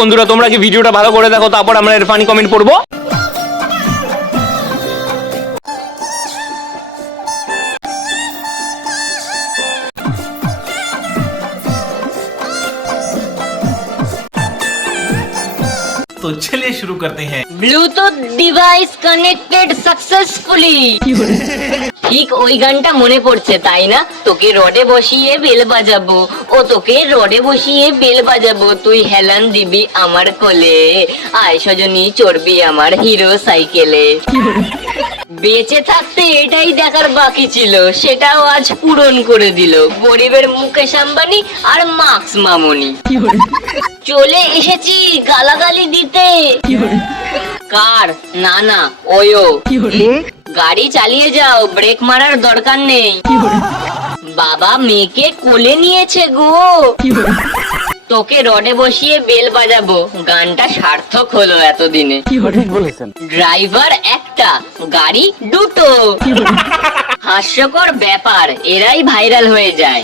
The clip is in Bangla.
বন্ধুরা, তোমরা কি ভিডিওটা ভালো করে দেখো, তারপর আমরা এর ফানি কমেন্ট পড়বো। तो चलिए शुरू करते हैं। Bluetooth device connected successfully. ঠিক ওই গানটা মনে পড়ছে, তাই না? তোকে রডে বসিয়ে বেল বাজাবো, ও তোকে রডে বসিয়ে বেল বাজাবো, তুই হেলান দিবি আমার কোলে, আয় সজনী চড়বি আমার হিরো সাইকেলে। বেঁচে থাকতে এটাই দেখার বাকি ছিল, সেটাও আজ পূরণ করে দিল গরিবের মুকেশ আম্বানি আর মার্কস মামনি। চলে এসেছি গালাগালি দিতে। কার? না না, ওয়ো। গাড়ি চালিয়ে যাও, ব্রেক মারার দরকার নেই। বাবা মেয়েকে কোলে নিয়েছে গো। তোকে রডে বসিয়ে বেল বাজাবো, গানটা সার্থক হলো এতদিনে। ড্রাইভার একটা, গাড়ি দুটো। হাস্যকর ব্যাপার, এরাই ভাইরাল হয়ে যায়।